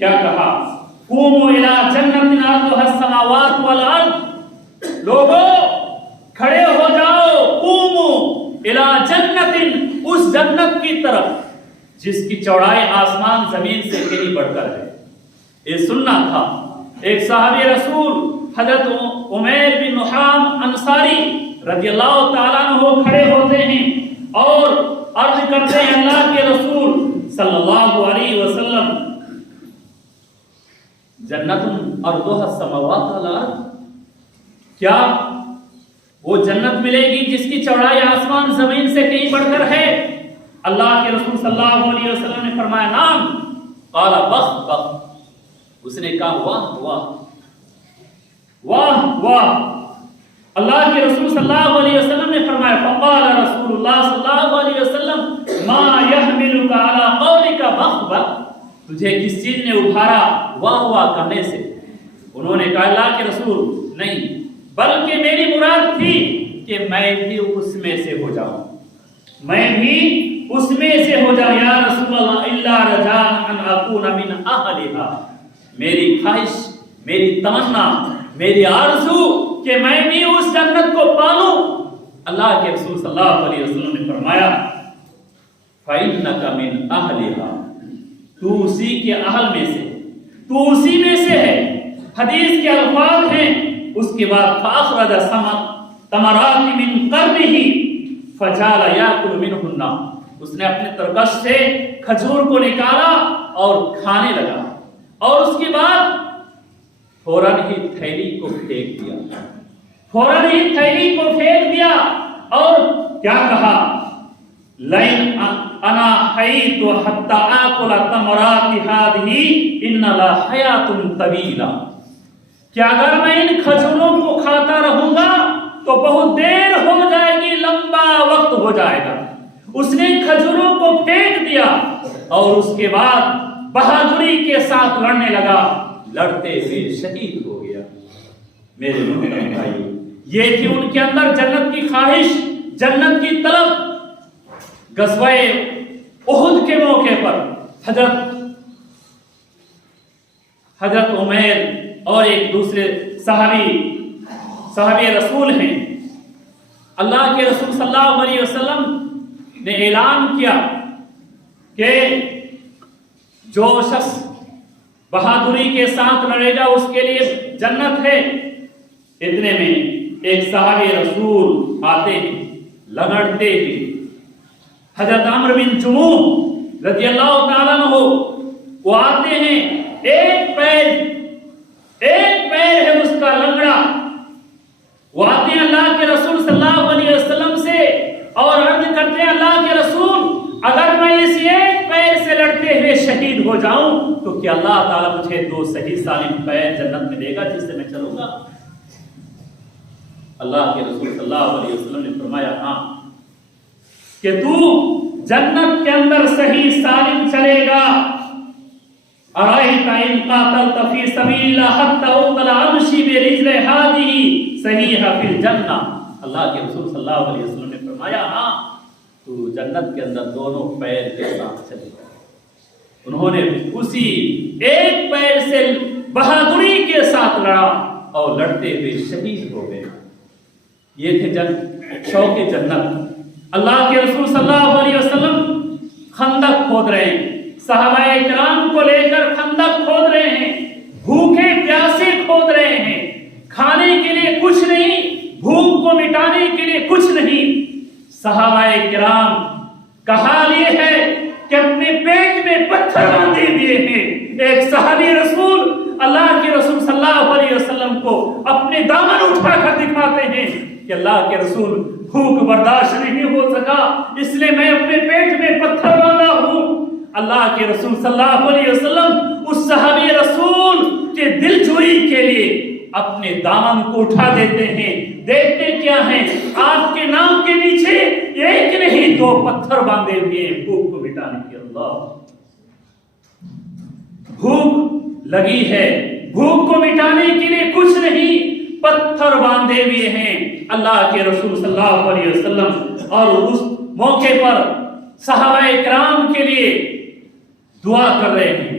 کیا کہا؟ قوموا الی جنت عرضها السماوات والارض، لوگوں کھڑے ہو جاؤ، قوموا الی جنت، اس جنت کی طرف جس کی چوڑائی آسمان زمین سے کہیں بڑھ کر ہے۔ یہ سننا تھا۔ ایک صحابی رسول حضرت عمیر بن نحام انصاری رضی اللہ تعالیٰ عنہ کھڑے ہوتے ہیں اور عرض کرتے ہیں اللہ کے رسول صلی اللہ علیہ وسلم، جنت ارضها السماوات والارض، کیا وہ جنت ملے گی جس کی چوڑائی آسمان زمین سے کہیں بڑھ کر ہے؟ اللہ کے رسول صلی اللہ علیہ وسلم نے فرمایا نعم، قال بخ بخ، اس نے کہا واہ واہ واہ واہ۔ اللہ کے رسول صلی اللہ علیہ وسلم نے فرمایا فقال رسول اللہ صلی اللہ علیہ وسلم ما يحملك على قولك بخ بخ، تجھے کس چیز نے ابھارا واہ واہ کرنے سے؟ انہوں نے کہا اللہ کے رسول نہیں، بلکہ میری مراد تھی کہ میں بھی اس میں سے ہو جاؤں، میں بھی اس میں سے ہو جاؤں یا رسول اللہ الا رجاء ان اكون من اهلها، میری خواہش، میری تمنا، میری آرزو کہ میں بھی اس جنت کو پالوں۔ اللہ کے رسول صلی اللہ علیہ وسلم نے فرمایا فَإِنَّكَ مِنْ أَهْلِهَا، تو اسی کے اہل میں سے، تو اسی میں سے ہے۔ حدیث کے الفاظ ہیں، اس کے بعد فَأَخْرَجَ ثَمَرَاتِ مِنْ قَرْنِهِ فَجَعَلَ يَأْكُلُ مِنْهُنَّ، اس نے اپنے ترکش سے کھجور کو نکالا اور کھانے لگا، اور اس کے بعد فوراً ہی تھیلی کو پھینک دیا، فوراً ہی تھیلی کو پھینک دیا، اور کیا کہا لَإِنْ أَنَا حَيِّتُ حَتَّى آكُلَ ثَمَرَاتِ هَٰذِهِ إِنَّ لَحَيَاةٌ طَوِيلَةٌ، کہ اگر میں ان کھجوروں کو کھاتا رہوں گا تو بہت دیر ہو جائے گی، لمبا وقت ہو جائے گا۔ اس نے کھجوروں کو پھینک دیا اور اس کے بعد بہادری کے ساتھ لڑنے لگا، لڑتے ہوئے شہید ہو گیا۔ میرے محترم بھائیو، یہ تھی ان کے اندر جنت کی خواہش، جنت کی طلب۔ غزوہ احد کے موقع پر حضرت عمیر اور ایک دوسرے صحابی رسول ہیں، اللہ کے رسول صلی اللہ علیہ وسلم نے اعلان کیا کہ جو شخص بہادری کے ساتھ لڑے گا اس کے لیے جنت ہے۔ اتنے میں ایک صحابی رسول آتے ہیں لگڑتے ہیں، حضرت عمرو بن جموح رضی اللہ تعالیٰ عنہ، وہ آتے ہیں، ایک پیر ہے اس کا لنگڑا، وہ آتے ہیں اللہ کے رسول صلی اللہ علیہ وسلم سے اور عرض کرتے ہیں اللہ کے رسول اگر میں اس ایک پیر سے لڑتے ہوئے شہید ہو جاؤں تو کیا اللہ تعالیٰ مجھے دو صحیح سالم پیر جنت میں دے گا جس سے میں چلوں گا؟ اللہ کے رسول صلی اللہ علیہ وسلم نے فرمایا ہاں، کہ تو جنت کے اندر صحیح سالم چلے گا۔ ارائیت ان قاتلت فی سبیل اللہ حتی اقتل امشی برجل ہذہ صحیحہ فی الجنہ، اللہ کے رسول صلی اللہ علیہ وسلم نے فرمایا ہاں، تو جنت کے اندر دونوں پیر کے ساتھ چلے گا۔ انہوں نے اسی ایک پیر سے بہادری کے ساتھ لڑا اور لڑتے ہوئے شہید ہو گئے۔ یہ تھے شوق جنت۔ اللہ کے رسول صلی اللہ علیہ وسلم خندق کھود رہے ہیں، صحابہ کرام کو لے کر خندق کھود رہے ہیں، بھوکے پیاسے کھود رہے ہیں، کھانے کے لیے کچھ نہیں، بھوک کو مٹانے کے لیے کچھ نہیں۔ صحابہ کرام کا حال یہ ہے کہ اپنے پیٹ میں پتھر باندھے ہوئے ہیں۔ ایک صحابی رسول اللہ کے رسول صلی اللہ علیہ وسلم کو اپنے دامن اٹھا کر دکھاتے ہیں کہ اللہ کے رسول بھوک برداشت نہیں ہو سکا، اس لیے میں اپنے پیٹ میں پتھر باندھا ہوں۔ اللہ کے رسول صلی اللہ علیہ وسلم اس صحابی رسول کے دل جوئی کے لیے اپنے دامن کو اٹھا دیتے ہیں۔ دیکھتے کیا ہیں؟ آپ کے نام کے نیچے ایک نہیں دو پتھر باندھے ہوئے ہیں بھوک کو مٹانے کے۔ اللہ، بھوک لگی ہے، بھوک کو مٹانے کے لیے کچھ نہیں، پتھر باندھے ہوئے ہیں اللہ کے رسول صلی اللہ علیہ وسلم۔ اور اس موقع پر صحابہ کرام کے لیے دعا کر رہے ہیں،